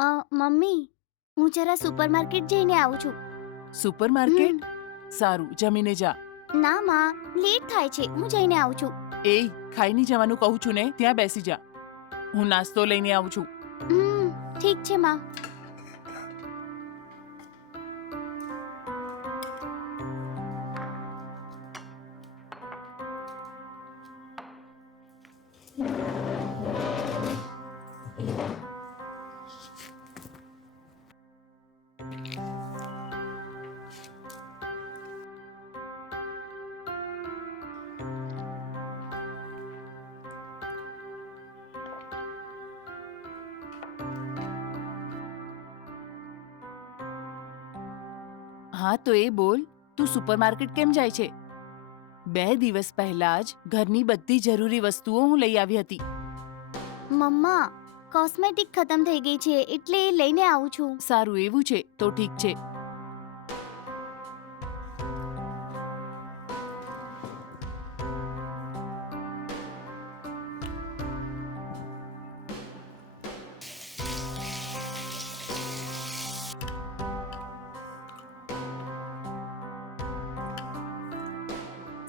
Mummy, હું જરા supermarket જઈને આવું છું. સુપરમાર્કેટ? સારું, જમીને જા. ના માં, લેટ થાય છે, હું જઈને આવું છું. એ ખાઈને જવાનું કહું છું ને, ત્યાં બેસી જા. હું નાસ્તો લઈને આવું છું. ઠીક છે માં. હા તો એ બોલ, તું સુપરમાર્કેટ કેમ જાય છે? 2 દિવસ પહેલા જ ઘરની બધી જરૂરી વસ્તુઓ હું લઈ આવી હતી. મમ્મા, કોસ્મેટિક ખતમ થઈ ગઈ છે એટલે એ લઈને આવું છું. સારું, એવું છે તો ઠીક છે.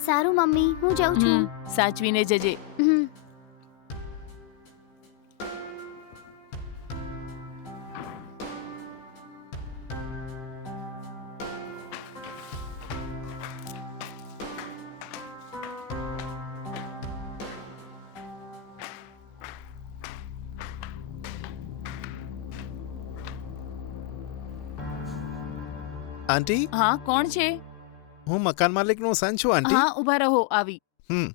સારું મમ્મી, હું જાઉં છું. સાચવીને જજે. હમ. આંટી, હા, કોણ છે? હું મકાન માલિકનો સન છું આંટી. હા, ઊભા રહો, આવી. હમ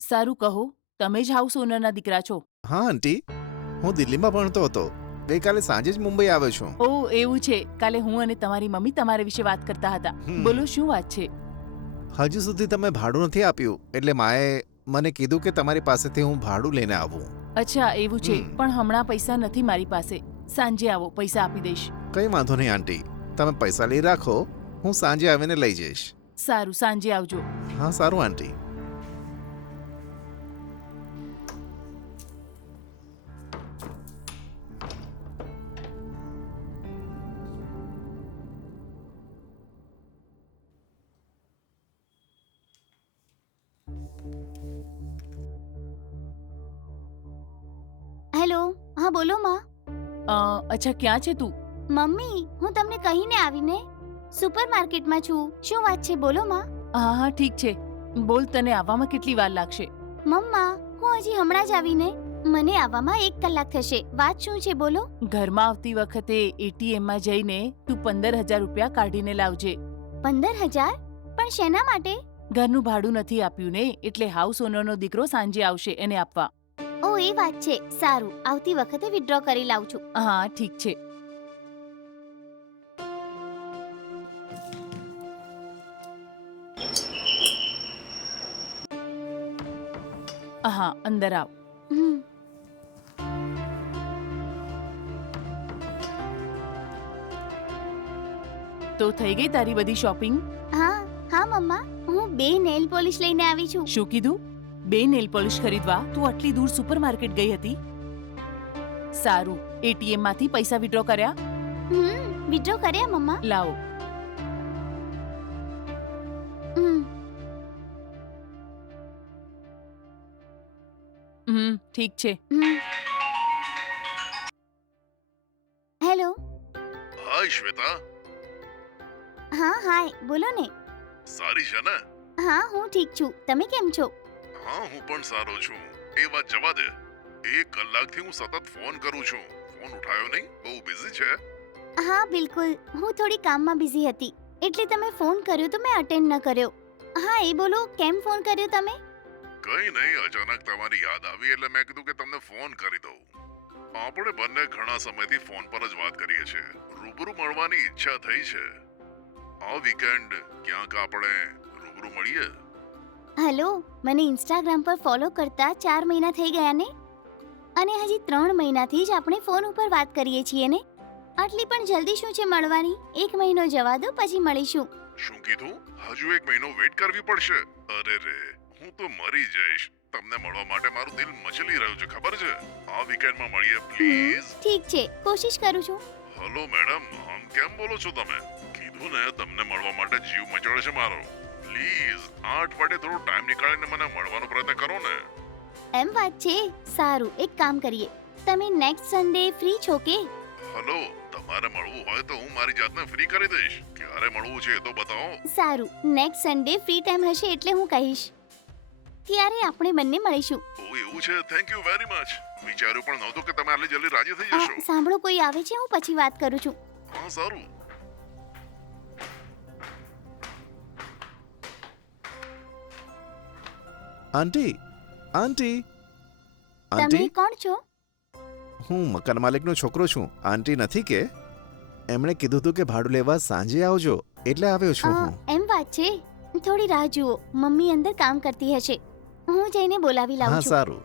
સારું, કહો, તમે જ હાઉસ ઓનરના દીકરા છો? હા આંટી, હું દિલ્હીમાં ભણતો હતો. ગઈકાલે સાંજે જ મુંબઈ આવ્યો છું. ઓહ, એવું છે. કાલે હું અને તમારી મમ્મી તમારા વિશે વાત કરતા હતા. બોલો, શું વાત છે? હજુ સુધી તમે ભાડું નથી આપ્યું, એટલે માએ મને કીધું કે તમારી પાસેથી હું ભાડું લઈને આવું. અચ્છા, એવું છે. હમ. પણ હમણાં પૈસા નથી મારી પાસે. સાંજે આવો, પૈસા આપી દઈશ. કંઈ વાંધો નહીં આંટી, તમે પૈસા લઈ રાખો, હું સાંજે આવીને લઈ જઈશ. સારું, સાંજે આવજો. હા સારું આંટી. હેલો, હા બોલો માં. અચ્છા, ક્યાં છે તું? મમ્મી, હું તમને કહીને આવીને સુપરમાર્કેટમાં છું. શું વાત છે, બોલો માં. હા હા, ઠીક છે. બોલ, તને આવવામાં કેટલી વાર લાગશે? મમ્મા, હું હજી હમણાં જ આવીને. મને આવવામાં 1 કલાક થશે. વાત શું છે, બોલો. ઘરમાં આવતી વખતે એટીએમમાં જઈને તું 15,000 રૂપિયા કાઢીને લાવજે. 15,000? પણ શેના માટે? ઘરનું ભાડું નથી આપ્યું ને, એટલે હાઉસ ઓનરનો દીકરો સાંજે આવશે એને આપવા. ઓ, એ વાત છે. સારું, આવતી વખતે વિથડ્રો કરી લાવું છું. હા, ઠીક છે. હા, અંદર આવ. હમ. તો થઈ ગઈ તારી બધી શોપિંગ? હા હા મમ્મા, હું 2 નેલ પોલિશ લઈને આવી છું. શું કીધું? 2 નેલ પોલિશ ખરીદવા તું આટલી દૂર સુપરમાર્કેટ ગઈ હતી? સારું, એટીએમ માંથી પૈસા વિથડ્રો કર્યા? વિથડ્રો કર્યા મમ્મા. લાવો. હમ. ઠીક છે. હમ. હેલો. હાય શ્વેતા. હા હાય, બોલો ને. સારી છે ને? હા, હું ઠીક છું. તમે કેમ છો? હા, હું પણ સારો છું. એ વાત જવા દે. 1 કલાકથી હું સતત ફોન કરું છું. ફોન ઉઠાયો નહીં? બહુ બિઝી છે? હા બિલકુલ, હું થોડી કામમાં બિઝી હતી, એટલે તમે ફોન કર્યો તો મેં અટેન્ડ ન કર્યો. હા, એ બોલો, કેમ ફોન કર્યો તમે? કંઈ નહીં, અચાનક તમારી યાદ આવી એટલે મેં કીધું કે તમને ફોન કરી દઉં. આપણે બંને ઘણા સમયથી ફોન પર જ વાત કરીએ છીએ. રૂબરૂ મળવાની ઈચ્છા થઈ છે. આ વીકેન્ડ ક્યાંક આપણે રૂબરૂ મળીએ. હેલો, મને ઇન્સ્ટાગ્રામ પર ફોલો કરતા 4 મહિના થઈ ગયા ને, અને હજી 3 મહિનાથી જ આપણે ફોન ઉપર વાત કરીએ છીએ ને. આટલી પણ જલ્દી શું છે મળવાની? 1 મહિનો જવા દો, પછી મળીશું. શું કીધું? હજુ 1 મહિનો વેઇટ કરવી પડશે? અરે રે, હું તો મરી જઈશ. તમને મળવા માટે મારું દિલ મચલી રહ્યું છે, ખબર છે? આ વીકેન્ડમાં મળીએ પ્લીઝ. ઠીક છે, કોશિશ કરું છું. હલો મેડમ, આમ કેમ બોલો છો તમે? કીધું ને તમને મળવા માટે જીવ મચોળે છે મારો. પ્લીઝ આ અઠવાડિયે થોડો ટાઈમ નીકાળીને મને મળવાનો પ્રયત્ન કરો ને. એમ વાત છે? સારું, એક કામ કરીએ. તમે નેક્સ્ટ સન્ડે ફ્રી છો કે? હલો, તમારે મળવું હોય તો હું મારી જાતને ફ્રી કરી દઈશ. ક્યારે મળવું છે એ તો બતાવો. સારું, નેક્સ્ટ સન્ડે ફ્રી ટાઈમ હશે એટલે હું કહીશ. ત્યારે આપણે બંને મળીશું. ઓ એવું છે, થેન્ક યુ વેરી મચ. વિચાર્યું પણ નહોતું કે તમે આટલી જલ્દી રાજી થઈ જશો. સાંભળો, કોઈ આવે છે, હું પછી વાત કરું છું. હા સારું. આંટી આંટી તમે આંટી કોણ છો? હું મકાન માલિકનો છોકરો છું. આંટી નથી કે? એમણે કીધું હતું કે ભાડું લેવા સાંજે આવજો, એટલે આવ્યો છું હું. એમ વાત છે? થોડી રાહ જુઓ, મમ્મી અંદર કામ કરતી હશે. હું જઈને બોલાવી લાવું હા છું. સારું.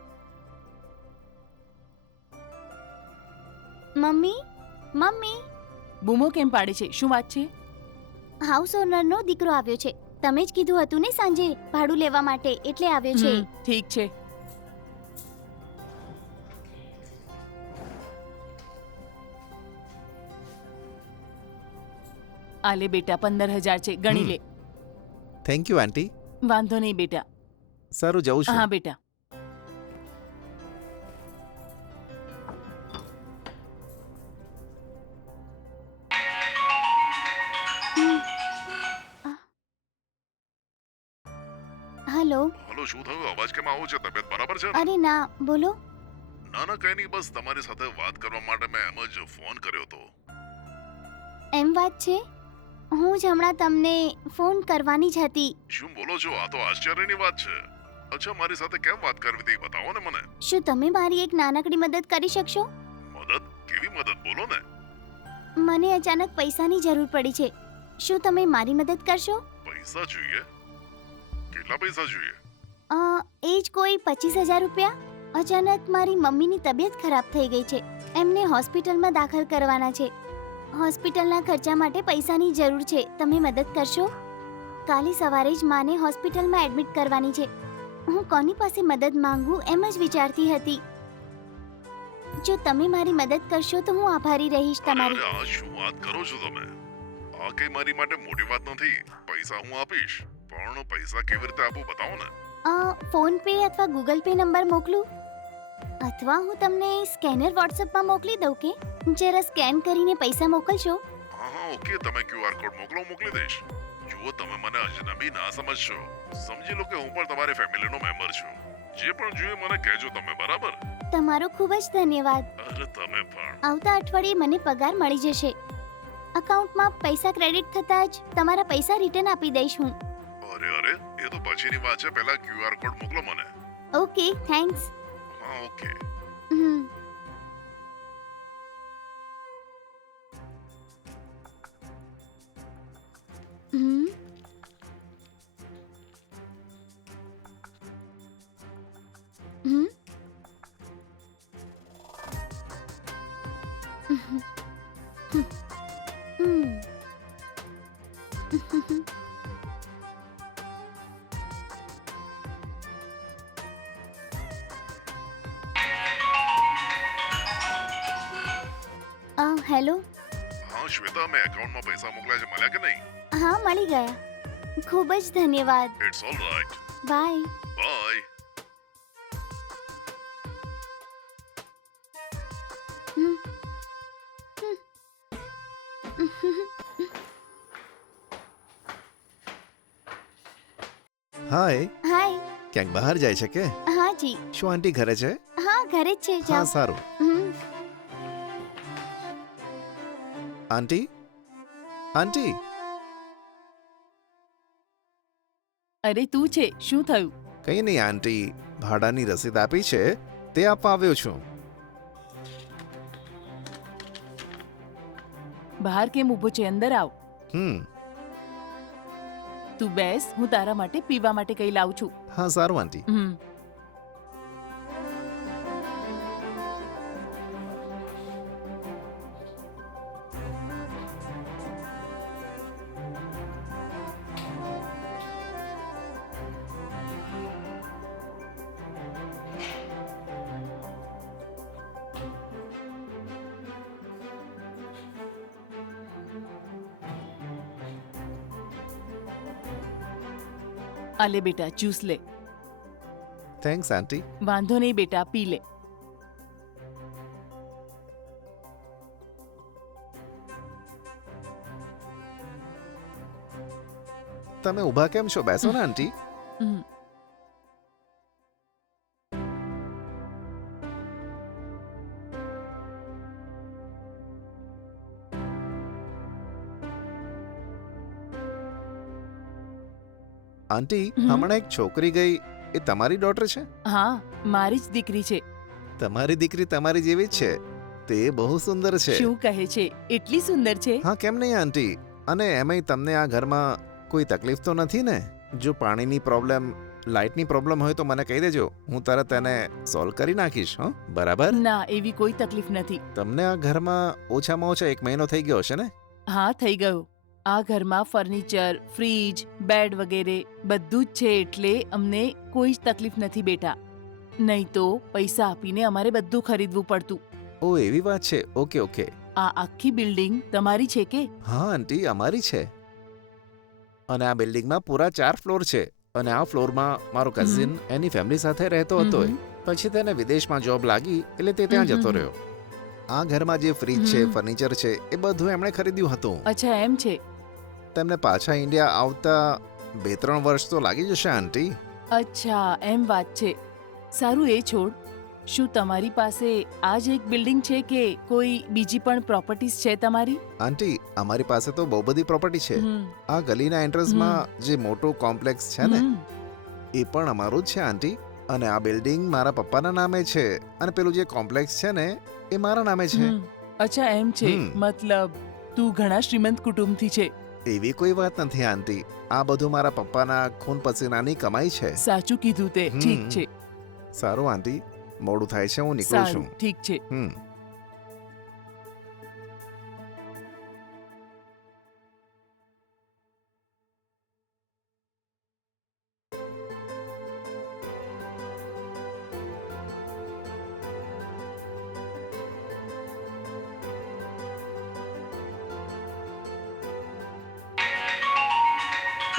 મમ્મી, મમ્મી, બૂમો કેમ પાડે છે? શું વાત છે? હાઉસ ઓનરનો દીકરો આવ્યો છે. તમે જ કીધું હતું ને સાંજે ભાડું લેવા માટે, એટલે આવ્યો છે. ઠીક છે. આ લે બેટા, 15,000 છે, ગણી લે. થેન્ક યુ આંટી. વાંધો નહીં બેટા. સારું, જઉં છું. હા બેટા. હલો. હલો, શું થયું? અવાજ કેમ આવો છે? તબિયત બરાબર છે ને? અરે ના, બોલો. ના ના કઈ નહીં, બસ તમારી સાથે વાત કરવા માટે મેં એમ જ ફોન કર્યો હતો. એમ વાત છે? હું જ હમણાં તમને ફોન કરવાની જ હતી. શું બોલો છો? આ તો આશ્ચર્યની વાત છે. અચ્છા, મારી સાથે કેમ વાત કરવી હતી બતાવો ને મને. શું તમે મારી એક નાનકડી મદદ કરી શકશો? મદદ? કેવી મદદ? બોલો ને. મને અચાનક પૈસાની જરૂર પડી છે. શું તમે મારી મદદ કરશો? પૈસા જોઈએ? કેટલા પૈસા જોઈએ? એ જ કોઈ 25,000 રૂપિયા. અચાનક મારી મમ્મીની તબિયત ખરાબ થઈ ગઈ છે. એમને હોસ્પિટલમાં દાખલ કરવાના છે. હોસ્પિટલના ખર્ચા માટે પૈસાની જરૂર છે. તમે મદદ કરશો? કાલે સવારે જ માને હોસ્પિટલમાં એડમિટ કરવાની છે. હું કોની પાસે મદદ માંગુ એમ જ વિચારતી હતી. જો તમે મારી મદદ કરશો તો હું આભારી રહીશ તમારી. અરે આ શું વાત કરો છો તમે? આ કઈ મારી માટે મોટી વાત નથી. પૈસા હું આપીશ, પણ પૈસા કેવી રીતે આપું બતાવો ને. ફોન પે અથવા ગૂગલ પે નંબર મોકલું? અથવા હું તમને સ્કેનર વોટ્સએપમાં મોકલી દઉં કે? જરા સ્કેન કરીને પૈસા મોકલશો? હા હા ઓકે, તમે QR કોડ મોકલી દઈશ. જુઓ, તમે મને અજનબી ના સમજશો. સમજી લો કે હું પણ તમારી ફેમિલીનો મેમ્બર છું. જે પણ જોઈએ મને કહેજો તમે, બરાબર? તમારો ખૂબ જ ધન્યવાદ. અરે તમે પણ. આવતા અઠવાડિયે મને પગાર મળી જશે. અકાઉન્ટમાં પૈસા ક્રેડિટ થતાં જ તમારા પૈસા રિટર્ન આપી દઈશ હું. અરે એ તો પછીની વાત છે. પહેલા QR કોડ મોકલો મને. Okay, thanks. હા ઓકે. હમ. હમ. હમ. હેલો. હા શ્વેતા, મેં એકાઉન્ટમાં પૈસા મોકલ્યા છે, મળ્યા કે નહીં? હા, મળી ગયા. ખૂબ જ ધન્યવાદ. It's all right. Bye. Bye. Hi. Hi. ક્યાંક બહાર જાય છે કે? હા જી. શું આંટી ઘરે છે? હા, ઘરે જ છે. હા જાઓ. સારું. હમ. આંટી આંટી અરે તું છે, શું થયું? કઈ નહીં આંટી, ભાડાની રસીદ આપી છે તે આપવા આવ્યો છું. બહાર કેમ ઊભો છે? અંદર આવ. તું બેસ, હું તારા માટે પીવા માટે કંઈ લાવું છું. હા સારું આંટી. આ લે બેટા જ્યુસ લે. થેન્ક્સ આંટી. વાંધો નહીં બેટા, પી લે. તમે ઊભા કેમ છો? બેસો ને આંટી. હમ. આંટી, હમ. હમણાં એક છોકરી ગઈ, એ તમારી ડોટર છે? હા, મારી જ દીકરી છે. તમારી દીકરી તમારી જેવી જ છે. તે બહુ સુંદર છે. શું કહે છે? એટલી સુંદર છે? હા, કેમ નહીં આંટી. અને એમાંય તમને આ ઘરમાં કોઈ તકલીફ તો નથી ને? જો પાણીની પ્રોબ્લેમ, લાઇટની પ્રોબ્લેમ હોય તો મને કહી દેજો, હું તરત તેને સોલ્વ કરી નાખીશ. હં, બરાબર? ના, એવી કોઈ તકલીફ નથી. તમને આ ઘરમાં ઓછામાં ઓછા 1 મહિનો થઈ ગયો હશે ને? હા, થઈ ગયો. આ ઘરમાં ફર્નિચર, ફ્રીજ, બેડ વગેરે બધું જ છે, એટલે અમને કોઈ જ તકલીફ નથી બેટા. નહીં તો પૈસા આપીને અમારે બધું ખરીદવું પડતું. ઓ, એવી વાત છે. Okay okay. આ આખી બિલ્ડિંગ તમારી છે કે? હા આંટી, અમારી છે. અને આ બિલ્ડિંગમાં પૂરા 4 ફ્લોર છે. અને આ ફ્લોરમાં મારો કઝિન એની ફેમિલી સાથે રહેતો હતો. હમ. પછી તેને વિદેશમાં જોબ લાગી એટલે તે ત્યાં જતો હમ. રહ્યો. આ ઘરમાં જે ફ્રીજ છે, હમ. ફર્નિચર છે, એ બધું એમણે ખરીદ્યું હતું. અચ્છા, એમ છે. તેમને પાછા ઇન્ડિયા આવતા 2-3 વર્ષ તો લાગી જશે આંટી. અચ્છા, એમ વાત છે. સારું, એ છોડ. શું તમારી પાસે આ જ એક બિલ્ડિંગ છે કે કોઈ બીજી પણ પ્રોપર્ટીઝ છે તમારી? આંટી, અમારી પાસે તો બહુ બધી પ્રોપર્ટી છે. હમ. આ ગલીના એન્ટ્રન્સમાં જે મોટું કોમ્પ્લેક્સ છે ને, હમ. એ પણ અમારું જ છે આંટી. અને આ બિલ્ડિંગ મારા પપ્પાના નામે છે. અને પેલું જે કોમ્પ્લેક્સ છે ને, એ મારા નામે છે. હમ. અચ્છા, એમ છે. હમ. મતલબ તું ઘણા શ્રીમંત કુટુંબથી છે. એવી કોઈ વાત નથી આંટી. આ બધું મારા પપ્પાના ખૂન પસીનાની કમાઈ છે. સાચું કીધું તે. હમ. ઠીક છે. સારું આંટી, મોડું થાય છે, હું નીકળું સારું, છું. ઠીક છે. હમ.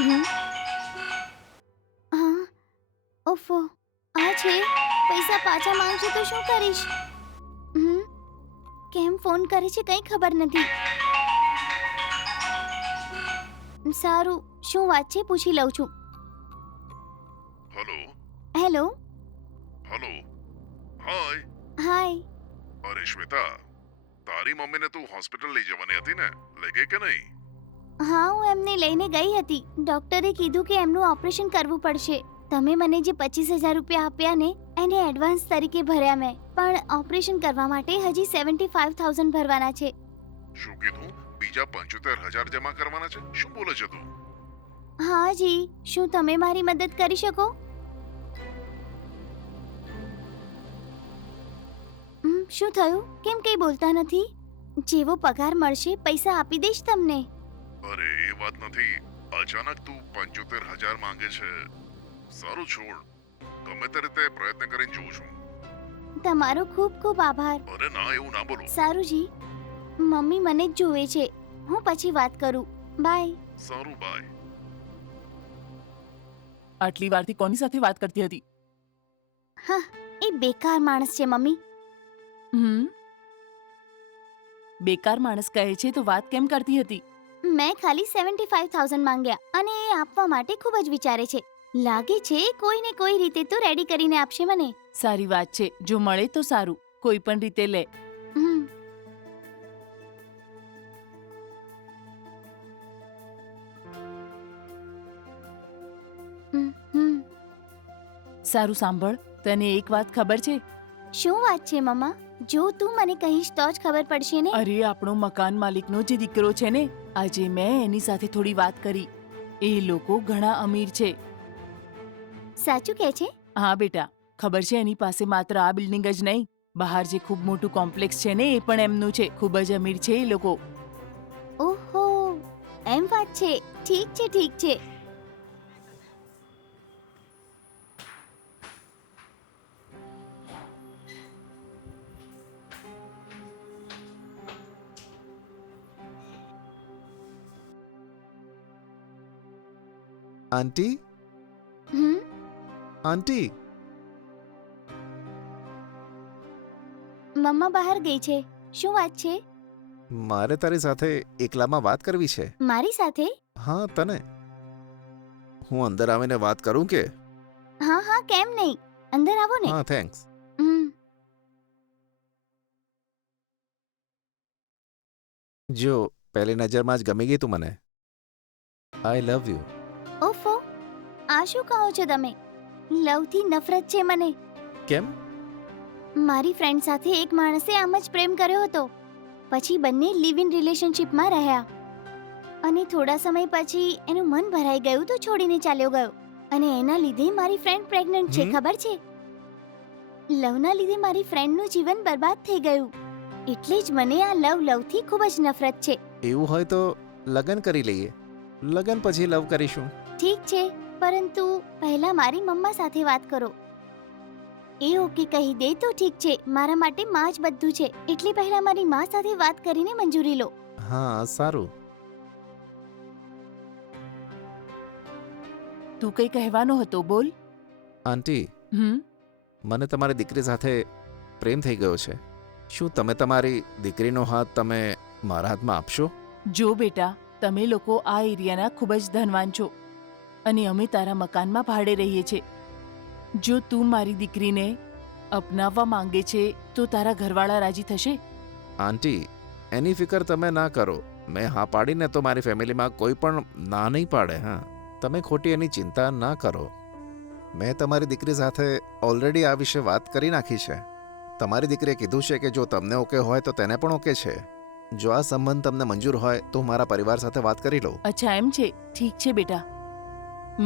હમ. હા, ઓફો, આ છે. પૈસા પાછા માંગશે તો શું કરીશ? હમ. કેમ ફોન કરે છે કંઈ ખબર નથી. સારું, શું વાત છે પૂછી લઉં છું. Hello hello. Hello hi. Hi. અરે શ્વેતા, તારી મમ્મીને તું હોસ્પિટલ લઈ જવાની હતી ને, લઈ ગઈ કે નહીં? હા, હું એમને લઈને ગઈ હતી. ડોક્ટરે કીધું કે એમનું ઓપરેશન કરવું પડશે. તમે મને જે 25,000 રૂપિયા આપ્યા ને, એને એડવાન્સ તરીકે ભર્યા મેં. પણ ઓપરેશન કરવા માટે હજી 75,000 ભરવાના છે. શું કીધું? બીજા 75,000 જમા કરવાના છે? શું બોલે છે તું? હા જી, શું તમે મારી મદદ કરી શકો? શું થયું? કેમ કંઈ બોલતા નથી? જેવો પગાર મળશે પૈસા આપી દઈશ તમને. અરે એ વાત નથી. અચાનક તું 75,000 માંગે છે. સારું છોડ, ગમે તે રીતે પ્રયત્ન કરીને જોઉં છું. તમારો ખૂબ ખૂબ આભાર. અરે ના, એવું ના બોલો. સારું જી, મમ્મી મને જ જુએ છે. હું પછી વાત કરું. બાય. સારું, બાય. આટલી વારથી કોની સાથે વાત કરતી હતી? હા, એ બેકાર માણસ છે મમ્મી. હમ. બેકાર માણસ કહે છે તો વાત કેમ કરતી હતી? મેં ખાલી 75,000 માંગ્યા અને એ આપવા માટે ખૂબ જ વિચારે છે. લાગે છે કોઈને કોઈ રીતે તો રેડી કરીને આપશે મને. સારી વાત છે. જો મળે તો સારું, કોઈ પણ રીતે લે. હમ. હમ. સારું સાંભળ, તને એક વાત ખબર છે? શું વાત છે મમ્મા? જો તું મને કહીશ તો જ ખબર પડશે ને. અરે, આપણો મકાન માલિકનો જે દીકરો છે ને, આજે મેં એની સાથે થોડી વાત કરી. એ લોકો ઘણા અમીર છે. સાચું કે છે? હા બેટા, ખબર છે એની પાસે માત્ર આ બિલ્ડિંગ જ નહીં, બહાર જે ખૂબ મોટું કોમ્પ્લેક્સ છે ને, એ પણ એમનું છે. ખૂબ જ અમીર છે એ લોકો. ઓહો, એમ વાત છે. ઠીક છે, ઠીક છે. આંટી, આંટી મમ્મા બહાર ગઈ છે. શું વાત છે? મારે તારી સાથે એકલામાં વાત કરવી છે. મારી સાથે? હા તને. હું અંદર આવીને વાત કરું કે? હા હા, કેમ નહીં, અંદર આવો ને. હા થેન્ક્સ. હમ. જો પહેલી નજરમાં જ ગમી ગઈ તું મને. આઈ લવ યુ. ઓફો, આ શું કહો છો તમે? લવથી નફરત છે મને. કેમ? મારી ફ્રેન્ડ સાથે એક માણસે આમ જ પ્રેમ કર્યો હતો. પછી બંને લિવ ઇન રિલેશનશિપમાં રહ્યા અને થોડા સમય પછી એનું મન ભરાઈ ગયું તો છોડીને ચાલ્યો ગયો. અને એના લીધે મારી ફ્રેન્ડ પ્રેગ્નન્ટ છે, હમ? ખબર છે? લવના લીધે મારી ફ્રેન્ડનું જીવન બરબાદ થઈ ગયું. એટલે જ મને આ લવથી ખૂબ જ નફરત છે. એવું હોય તો લગ્ન કરી લઈએ. લગ્ન પછી લવ કરીશું. ઠીક છે, પરંતુ પહેલા મારી મમ્મા સાથે વાત કરો. એ ઓકે કહી દે તો ઠીક છે. મારા માટે માં જ બધું છે. એટલે પહેલા મારી માં સાથે વાત કરીને મંજૂરી લો. હા સારું. તું કંઈ કહેવાનો હતો, બોલ. આંટી હમ. મને તમારી દીકરી સાથે પ્રેમ થઈ ગયો છે. શું તમે તમારી દીકરીનો હાથ તમે મારા હાથમાં આપશો? જો બેટા, તમે લોકો આ એરિયાના ખૂબ જ ધનવાન છો અને અમે તારા મકાનમાં ભાડે રહીએ છીએ. જો તું મારી દીકરીને અપનાવવા માંગે છે તો તારા ઘરવાળા રાજી થશે? આંટી એની ફિકર તમે ના કરો. મેં હા પાડીને તો મારી ફેમિલીમાં કોઈ પણ ના નહીં પાડે. હા, તમે ખોટી એની ચિંતા ના કરો. મેં તમારી દીકરી સાથે ઓલરેડી આ વિશે વાત કરી નાખી છે. તમારી દીકરીએ કીધું છે કે જો તમને ઓકે હોય તો તેને પણ ઓકે છે. જો આ સંબંધ તમને મંજૂર હોય તો હું મારા પરિવાર સાથે વાત કરી લઉં. અચ્છા, એમ છે. ઠીક છે બેટા,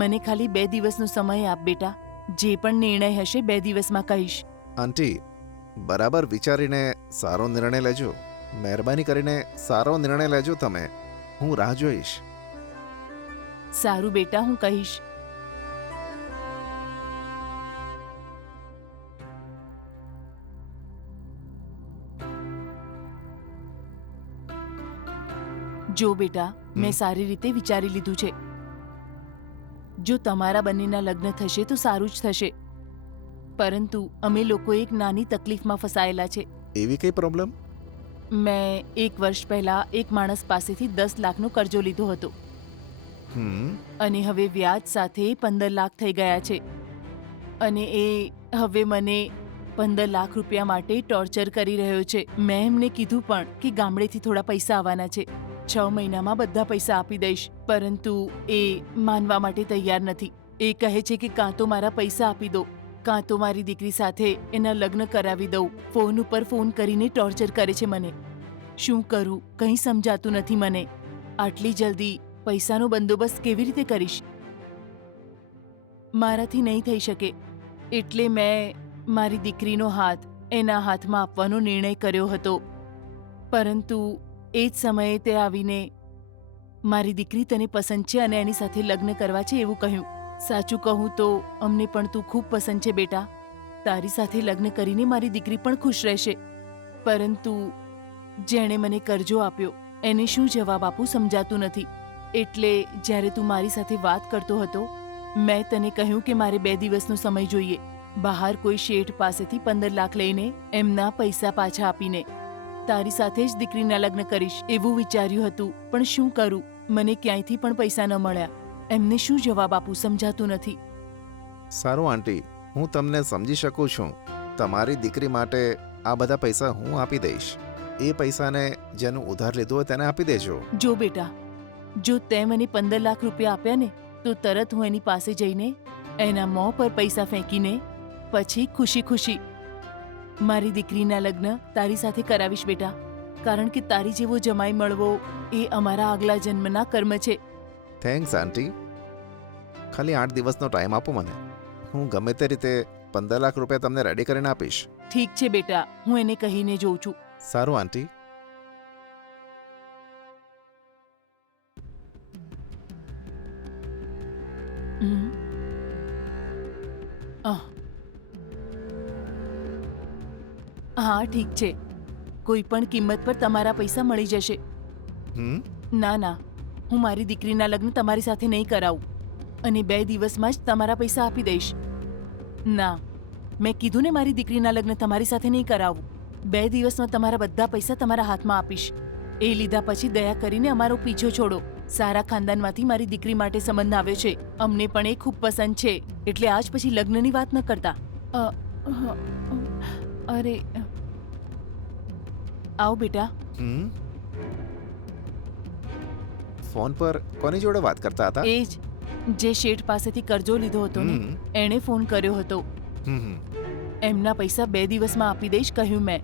મને ખાલી 2 દિવસનો સમય આપ બેટા. જે પણ નિર્ણય હશે 2 દિવસમાં કહીશ. આંટી બરાબર વિચારીને સારો નિર્ણય લેજો. મહેરબાની કરીને સારો નિર્ણય લેજો તમે. હું રાહ જોઈશ. સારું બેટા, હું કહીશ. જો બેટા, મેં સારી રીતે વિચારી લીધું છે. જો તમારા બંનેના લગ્ન થશે તો સારું જ થશે, પરંતુ અમે લોકો એક નાની તકલીફમાં ફસાયેલા છે. એવી કઈ પ્રોબ્લેમ? મેં 1 વર્ષ પહેલા એક માણસ પાસેથી 10 લાખનો કરજો લીધો હતો અને હવે વ્યાજ સાથે 15 લાખ થઈ ગયા છે. અને એ હવે મને 15 લાખ રૂપિયા માટે ટોર્ચર કરી રહ્યો છે. મેં એમને કીધું પણ કે ગામડેથી થોડા પૈસા આવવાના છે, 6 મહિનામાં બધા પૈસા આપી દઈશ, પરંતુ એ માનવા માટે તૈયાર નથી. એ કહે છે કે કાં તો મારા પૈસા આપી દો, કાં તો મારી દીકરી સાથે એના લગ્ન કરાવી દઉં. ફોન ઉપર ફોન કરીને ટોર્ચર કરે છે મને. શું કરું કંઈ સમજાતું નથી મને. આટલી જલ્દી પૈસાનો બંદોબસ્ત કેવી રીતે કરીશ? મારાથી નહીં થઈ શકે. એટલે મેં મારી દીકરીનો હાથ એના હાથમાં આપવાનો નિર્ણય કર્યો હતો, પરંતુ એ જ સમયે તે આવીને મારી દીકરી તને પસંદ છે અને એની સાથે લગ્ન કરવા છે એવું કહ્યું. સાચું કહું તો અમને પણ તું ખૂબ પસંદ છે બેટા. તારી સાથે લગ્ન કરીને મારી દીકરી પણ ખુશ રહેશે, પરંતુ જેણે મને કરજો આપ્યો એને શું જવાબ આપું સમજાતું નથી. એટલે જ્યારે તું મારી સાથે વાત કરતો હતો, મેં તને કહ્યું કે મારે 2 દિવસનો સમય જોઈએ. બહાર કોઈ શેઠ પાસેથી 15 લાખ લઈને એમના પૈસા પાછા આપીને તારી સાથે જ દીકરીના લગ્ન કરીશ એવું વિચાર્યું હતું. પણ શું કરું, મને ક્યાંયથી પણ પૈસા ન મળ્યા. એમને શું જવાબ આપું સમજાતું નથી. સારું આંટી, હું તમને સમજી શકું છું. તમારી દીકરી માટે આ બધા પૈસા હું આપી દઈશ. એ પૈસાને જેનું ઉધાર લીધું હોય તેને આપી દેજો. જો બેટા, જો તે મને 15 લાખ રૂપિયા આપ્યા ને તો તરત હું એની પાસે જઈને એના મોં પર પૈસા ફેંકીને પછી ખુશી ખુશી મારી દીકરીના લગ્ન તારી સાથે કરાવીશ બેટા. કારણ કે તારી જેવો જમાઈ મળવો એ અમારા આગલા જન્મના કર્મ છે. થેન્ક્સ આંટી. ખાલી 8 દિવસનો ટાઈમ આપો મને. હું ગમે તે રીતે 15 લાખ રૂપિયા તમને રેડી કરીને આપીશ. ઠીક છે બેટા, હું એને કહીને જોઉં છું. સારું આંટી. હમ. આહ. હા ઠીક છે, કોઈ પણ કિંમત પર તમારા પૈસા મળી જશે. ના ના, હું મારી દીકરીના લગ્ન તમારી સાથે નહીં કરાવું અને 2 દિવસમાં જ તમારા પૈસા આપી દઈશ. ના, મેં કીધું ને મારી દીકરીના લગ્ન તમારી સાથે નહીં કરાવું. 2 દિવસમાં તમારા બધા પૈસા તમારા હાથમાં આપીશ. એ લીધા પછી દયા કરીને અમારો પીછો છોડો. સારા ખાનદાનમાંથી મારી દીકરી માટે સંબંધ આવ્યો છે. અમને પણ એ ખૂબ પસંદ છે. એટલે આજ પછી લગ્નની વાત ન કરતા. અરે આવો બેટા. ફોન પર કોની જોડે વાત કરતા હતા? એ જ જે શેઠ પાસેથી કરજો લીધો હતો ને, એણે ફોન કર્યો હતો. એમના પૈસા 2 દિવસમાં આપી દઈશ કહ્યું મેં.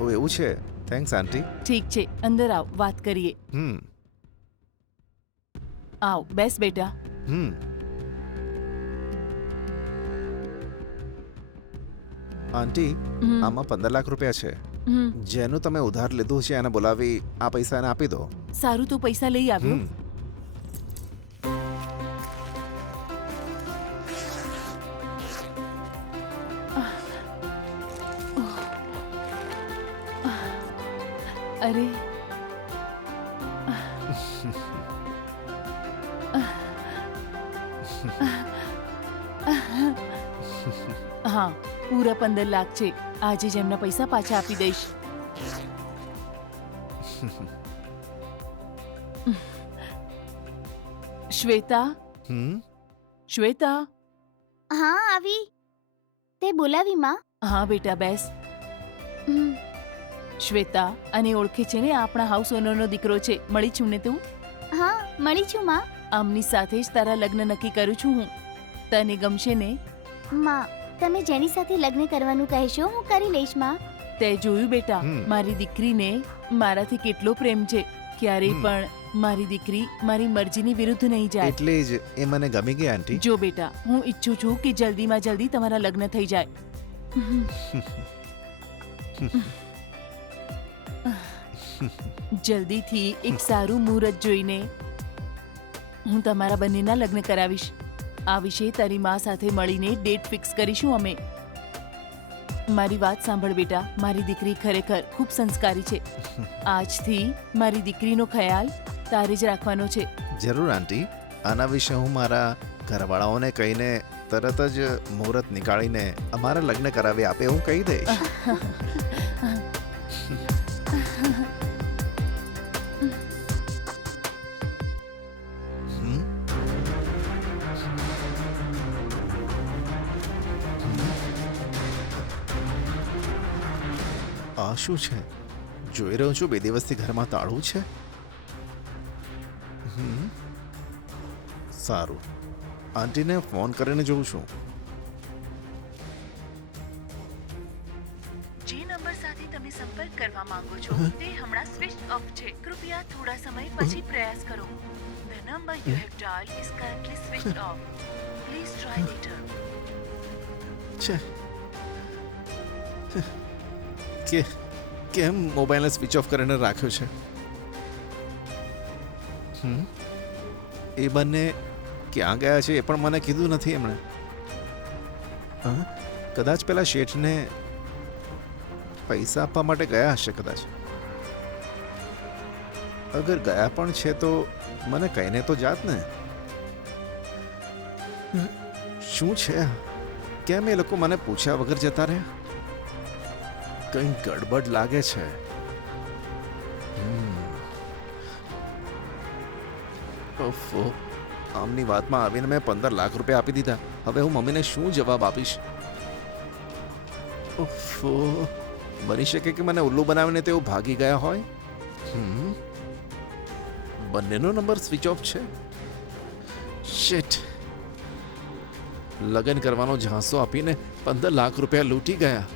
ઓ એવું છે. થેન્ક્સ આંટી. ઠીક છે, અંદર આવ, વાત કરીએ. આવ, બેસ બેટા. આંટી, આમાં 15 લાખ રૂપિયા છે. જેનું તમે ઉધાર લીધું છે એને બોલાવી આ પૈસા એને આપી દો. સારું, તું પૈસા લઈ આવ્યો. અરે હા, પૂરા 15 લાખ છે. આજે જ એમના પૈસા પાછા આપી દઈશ. શ્વેતા, શ્વેતા. હા આવી. તે બોલાવી માં? હા બેટા, બેસ. શ્વેતા, આને ઓળખે છે ને? આપણા હાઉસ ઓનરનો દીકરો છે. મળી છું ને તું? હા મળી છું માં. આમની સાથે જ તારા લગ્ન નક્કી કરું છું હું. તને ગમશે ને? માં, તમે જેની સાથે લગ્ન કરવાનું કહેશો હું કરી લઈશ માં. તે જોયું બેટા, મારી દીકરીને મારાથી કેટલો પ્રેમ છે. ક્યારેય પણ મારી દીકરી મારી મરજીની વિરુદ્ધ નહીં જાય. એટલે જ એ મને ગમી ગઈ આંટી. જો બેટા, હું ઈચ્છું છું કે જલ્દીમાં જલ્દી તમારા લગ્ન થઈ જાય. જલ્દીથી એક સારું મુહૂર્ત જોઈને હું તમારા બંનેના લગ્ન કરાવીશ. આ વિશે તારી મા સાથે મળીને ડેટ ફિક્સ કરીશું અમે. મારી વાત સાંભળ બેટા, મારી દીકરી ખરેખર ખૂબ સંસ્કારી છે. આજથી મારી દીકરીનો ખ્યાલ તારે જ રાખવાનો છે. જરૂર આંટી. આના વિશે હું મારા ઘરવાળાઓને કહીને તરત જ મુહૂર્ત નીકાળીને અમારા લગ્ન કરાવી આપે હું કહી દઈશ. આ શું છે? જોઈ રહ્યો છું 2 દિવસથી ઘરમાં તાળું છે. સારું, આંટીને ફોન કરીને જોઉં છું. જે નંબર સાથે તમે સંપર્ક કરવા માંગો છો તે હમણાં સ્વિચ ઓફ છે. કૃપયા થોડા સમય પછી પ્રયાસ કરો. The number you have dialed is currently switched off. Please try later. છે કે કેમ મોબાઈલને સ્વિચ ઓફ કરીને રાખ્યો છે? એ બંને ક્યાં ગયા છે એ પણ મને કીધું નથી એમણે. કદાચ પેલા શેઠને પૈસા આપવા માટે ગયા હશે કદાચ. અગર ગયા પણ છે તો મને કહીને તો જાત ને. શું છે આ? કેમ એ લોકો મને પૂછ્યા વગર જતા રહ્યા? કંઈ ગડબડ લાગે છે. ઓફો, આમની વાતમાં આવીને મેં 15 લાખ રૂપિયા આપી દીધા. હવે હું મમ્મીને શું જવાબ આપીશ? ઓફો, બની શકે કે મને ઉલ્લુ બનાવીને તેઓ ભાગી ગયા હોય. બંનેનો નંબર સ્વિચ ઓફ છે. શિટ, લગ્ન કરવાનો ઝાંસો આપીને 15 લાખ રૂપિયા લૂંટી ગયા.